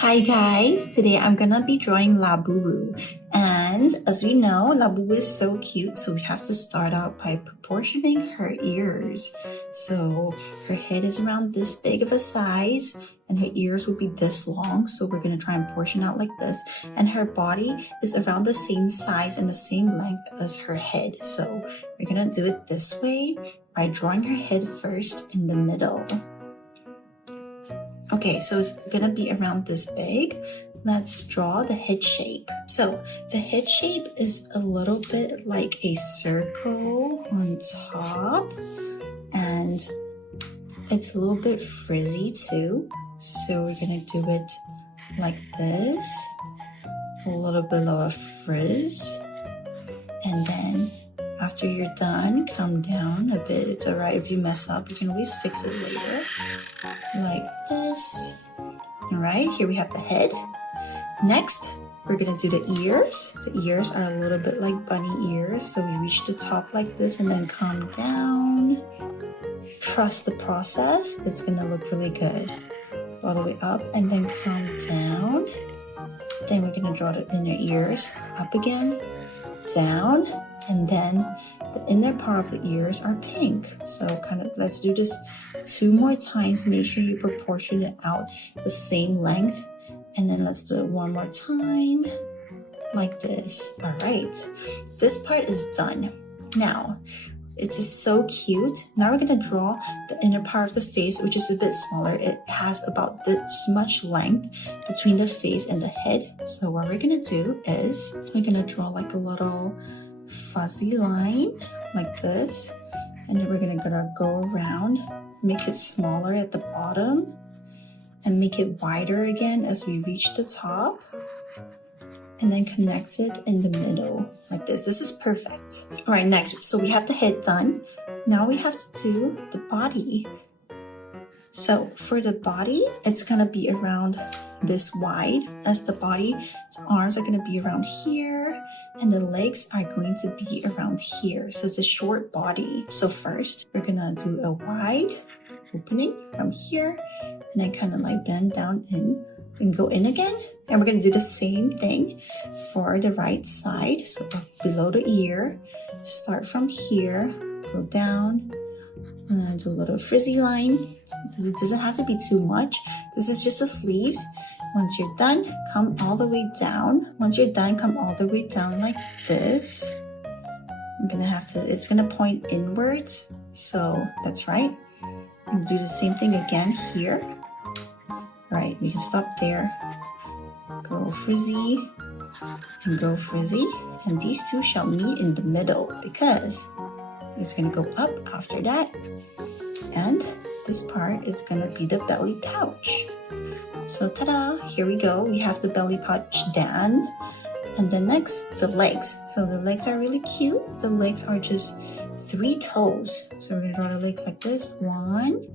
Hi guys, today I'm gonna be drawing LABUBU, and as we know, LABUBU is so cute, so we have to start out by proportioning her ears. So her head is around this big of a size and her ears will be this long, so we're gonna try and portion out like this, and her body is around the same size and the same length as her head. So we're gonna do it this way by drawing her head first in the middle. Okay, so it's gonna be around this big. Let's draw the head shape. So the head shape is a little bit like a circle on top, and it's a little bit frizzy too. So we're gonna do it like this, a little bit of a frizz, and then after you're done, come down a bit. It's alright if you mess up, you can always fix it later. Like this. Alright, here we have the head. Next, we're gonna do the ears. The ears are a little bit like bunny ears, so we reach the top like this and then come down. Trust the process, it's gonna look really good. All the way up and then come down. Then we're gonna draw the inner ears up again, down, and then the inner part of the ears are pink. So let's do this 2 more times. Make sure you proportion it out the same length, and then let's do it 1 more time like this. All right, this part is done. Now it's just so cute. Now we're gonna draw the inner part of the face, which is a bit smaller. It has about this much length between the face and the head. So what we're gonna do is we're gonna draw like a little fuzzy line like this, and then we're gonna go around, make it smaller at the bottom and make it wider again as we reach the top, and then connect it in the middle like this. This is perfect. All right, next, so we have the head done. Now we have to do the body. So for the body, it's gonna be around this wide as the body. The arms are gonna be around here, and the legs are going to be around here. So it's a short body. So first, we're gonna do a wide opening from here, and then kind of like bend down in and go in again. And we're gonna do the same thing for the right side. So below the ear, start from here, go down, and then do a little frizzy line. It doesn't have to be too much. This is just the sleeves. Once you're done, come all the way down. Once you're done, come all the way down like this. It's gonna point inwards. So that's right. And do the same thing again here. Right, we can stop there. Go frizzy and go frizzy. And these two shall meet in the middle because it's gonna go up after that. And this part is gonna be the belly pouch. So ta-da, here we go. We have the belly pouch done. And then next, the legs. So the legs are really cute. The legs are just 3 toes. So we're gonna draw the legs like this. 1,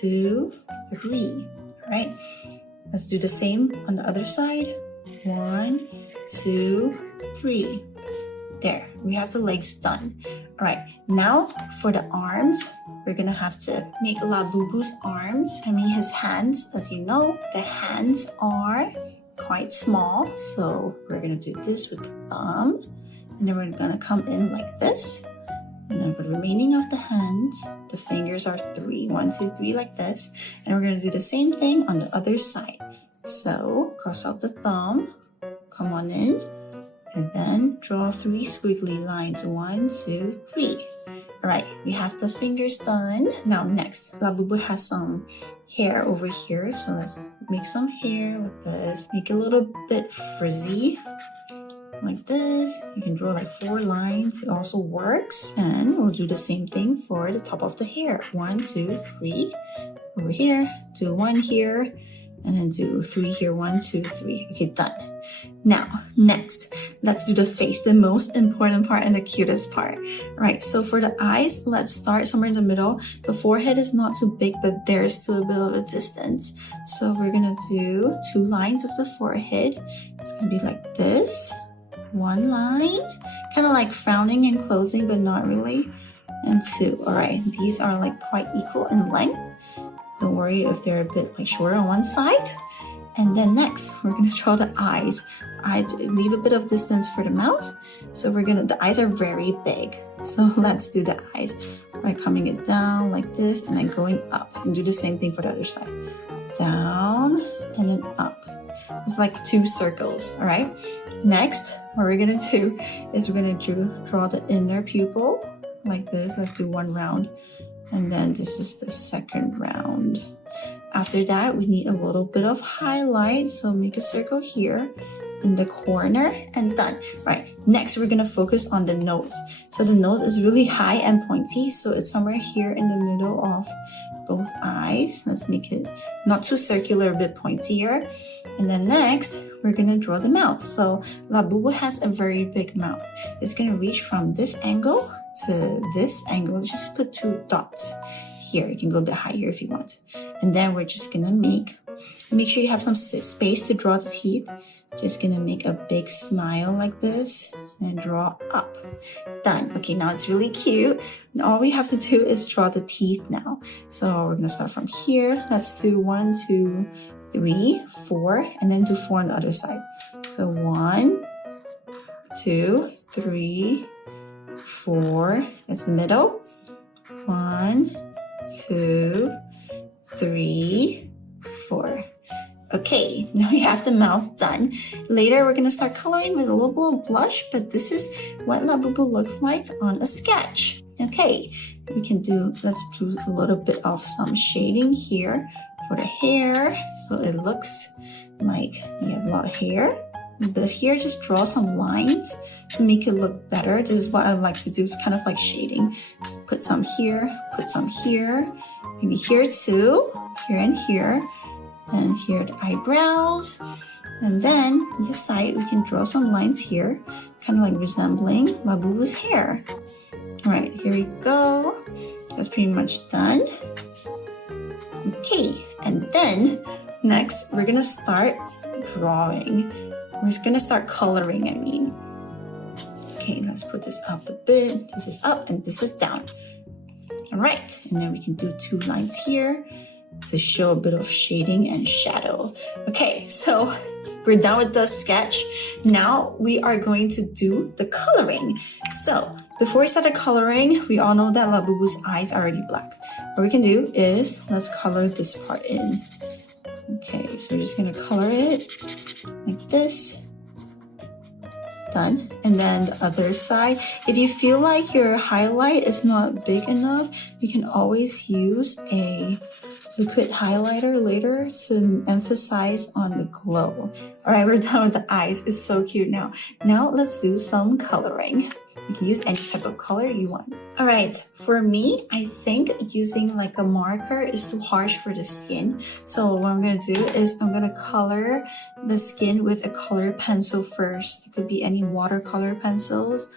2, 3. All right, let's do the same on the other side. 1, 2, 3. There, we have the legs done. All right, now for the arms, we're gonna have to make LABUBU's arms. His hands, as you know, the hands are quite small. So we're gonna do this with the thumb, and then we're gonna come in like this. And then for the remaining of the hands, the fingers are 3, 1, 2, 3 like this. And we're gonna do the same thing on the other side. So cross out the thumb, come on in, and then draw 3 squiggly lines. 1, 2, 3. All right, we have the fingers done. Now next, LABUBU has some hair over here. So let's make some hair like this. Make it a little bit frizzy like this. You can draw like 4 lines. It also works. And we'll do the same thing for the top of the hair. 1, 2, 3 over here. Do 1 here, and then do 3 here. 1, 2, 3. Okay, done. Now, next, let's do the face, the most important part and the cutest part. All right, so for the eyes, let's start somewhere in the middle. The forehead is not too big, but there's still a bit of a distance. So we're gonna do 2 lines of the forehead. It's gonna be like this. 1 line, kind of like frowning and closing, but not really. And 2. All right, these are like quite equal in length. Don't worry if they're a bit like shorter on one side. And then next, we're gonna draw the eyes. Eyes, leave a bit of distance for the mouth. So the eyes are very big. So let's do the eyes by coming it down like this and then going up. And do the same thing for the other side. Down and then up. It's like 2 circles, all right? Next, what we're gonna do is we're gonna draw the inner pupil like this. Let's do 1 round. And then this is the second round. After that, we need a little bit of highlight. So make a circle here in the corner and done. Right, next we're gonna focus on the nose. So the nose is really high and pointy. So it's somewhere here in the middle of both eyes. Let's make it not too circular, a bit pointier. And then next, we're gonna draw the mouth. So LABUBU has a very big mouth. It's gonna reach from this angle to this angle. Let's just put 2 dots here. You can go a bit higher if you want. And then we're just gonna make sure you have some space to draw the teeth. Just gonna make a big smile like this and draw up. Done. Okay, now it's really cute. And all we have to do is draw the teeth now. So we're gonna start from here. Let's do 1, 2, 3, 4, and then do 4 on the other side. So 1, 2, 3, 4. That's the middle. 1, 2, 3, 4. Okay, now we have the mouth done. Later, we're gonna start coloring with a little bit of blush, but this is what LABUBU looks like on a sketch. Okay, let's do a little bit of some shading here for the hair. So it looks like he has a lot of hair. But here, just draw some lines to make it look better. This is what I like to do. It's kind of like shading. Put some here, maybe here too, here and here. And here are the eyebrows. And then this side, we can draw some lines here, kind of like resembling LABUBU's hair. All right, here we go. That's pretty much done. Okay, and then next, we're gonna start drawing. We're just gonna start coloring, I mean. Okay, let's put this up a bit. This is up and this is down. All right, and then we can do 2 lines here to show a bit of shading and shadow. Okay, so we're done with the sketch. Now we are going to do the coloring. So before we start the coloring, we all know that LABUBU's eyes are already black. What we can do is let's color this part in. Okay, so we're just gonna color it like this. Done. And then the other side, if you feel like your highlight is not big enough, you can always use a liquid highlighter later to emphasize on the glow. All right, we're done with the eyes. It's so cute now. Now let's do some coloring. You can use any type of color you want. All right, for me, I think using like a marker is too harsh for the skin. So what I'm gonna do is I'm gonna color the skin with a colored pencil first. It could be any watercolor pencils,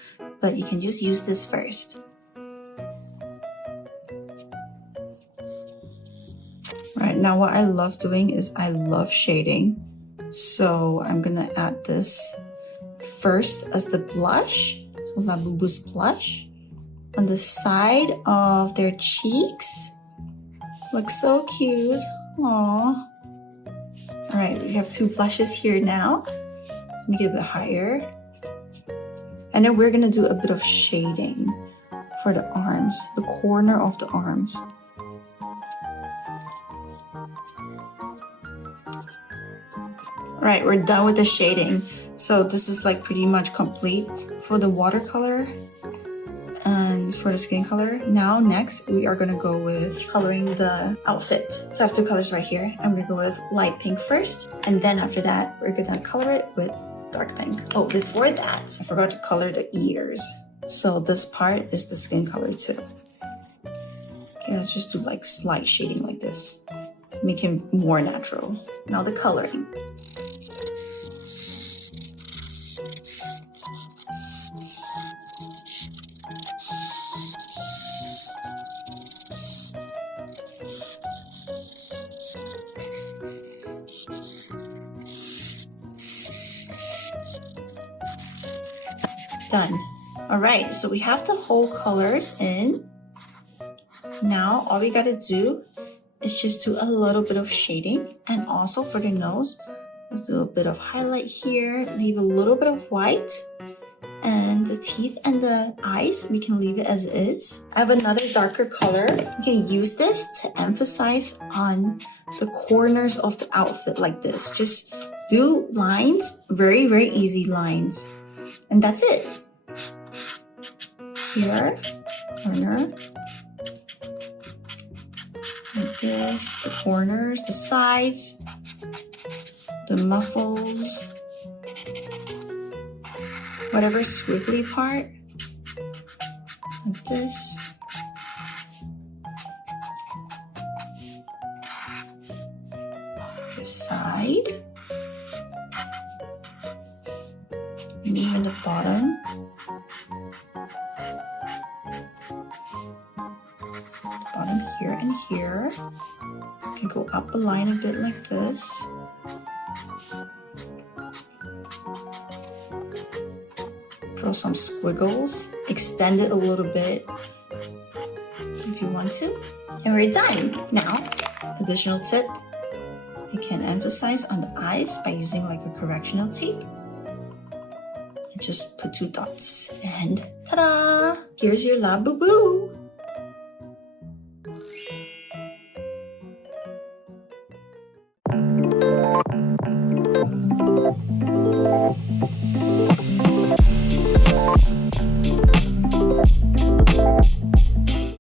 but you can just use this first. Right, now what I love doing is I love shading. So I'm gonna add this first as the blush. So LABUBU's blush on the side of their cheeks. Looks so cute. Aww. All right, we have 2 blushes here now. Let's make it a bit higher. And then we're gonna do a bit of shading for the arms, the corner of the arms. All right, we're done with the shading. So this is like pretty much complete for the watercolor and for the skin color. Now next we are gonna go with coloring the outfit. So I have 2 colors right here. I'm gonna go with light pink first, and then after that we're gonna color it with dark pink. Oh, before that, I forgot to color the ears. So this part is the skin color too. Okay, let's just do like slight shading like this. Make him more natural. Now the coloring. Done. All right, so we have the whole colors in. Now all we gotta do is just do a little bit of shading. And also for the nose, let's do a bit of highlight here, leave a little bit of white. And the teeth and the eyes, we can leave it as is. I have another darker color. You can use this to emphasize on the corners of the outfit like this. Just do lines, very, very easy lines. And that's it. Here, corner. Like this, the corners, the sides, the muffles. Whatever squiggly part, like this. The side. And even the bottom. Bottom here and here. You can go up a line a bit like this. Draw some squiggles, extend it a little bit if you want to. And we're done. Now, additional tip, you can emphasize on the eyes by using like a correctional tape. And just put 2 dots and ta-da! Here's your LABUBU.